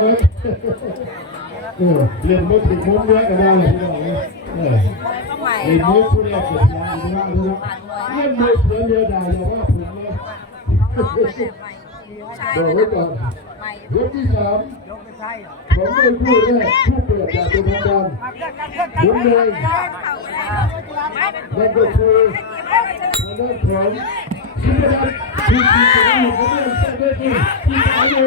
เออเรียนมุดถึงมุ้งเยอะก็ได้เลยพี่น้องเออม่ไอ้มุดผู้เรียนเกิดมาอีกแล้วรู้เล่นมุดเพื่อนเดียวได้อย่าว่าผมเลยน้องใหม่เดี๋ยวไว้ก่อนยกที่สามผมเป็นผู้แรกผู้เปิดอย่างเป็นทางการผมเลยเข้าไปได้ไม่เป็นนั่นก็คือทางด้านของชิมรัตน์ที่ที่จะได้อยู่กับเรื่องเส้นเรื่องที่ที่ยอยู่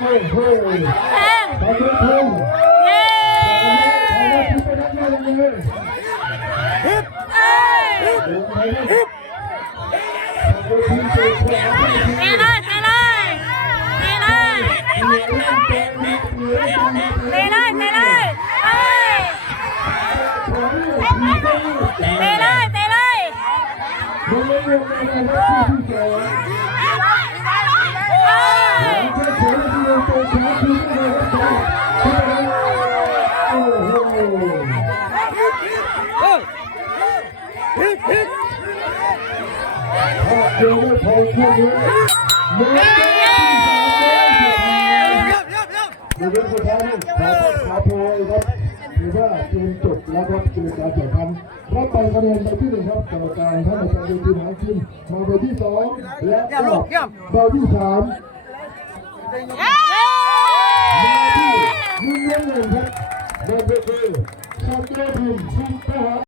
เฮ้ยเฮ้ยแห้งขอบคุณครูเย้ฮิปเอ้ยฮิปฮิปเตะเลยเตะเลยเตะเลยเตะเลยเตะเลยเอ้ยเตะเลยเตะเลย เสียที่เราตัวช้าที่ไม่ได้รับโอ้โหถ้าเดียวไม่พอช่วยเลยเมื่อกี้ในเรื่องสุดท้ายนี่ขอขอโพยครับถือว่าเกมจบแล้วครับเกมการแข่งขันรับไปคะแนนไปที่หนึ่งครับกรรมการท่านอาจารย์ดูทีมหางทีมมาเบอร์ที่สองและก็เบอร์ที่สาม หมายที่หนึ่งหนึ่งครับเบอร์เบอร์สามเดือนสิบห้า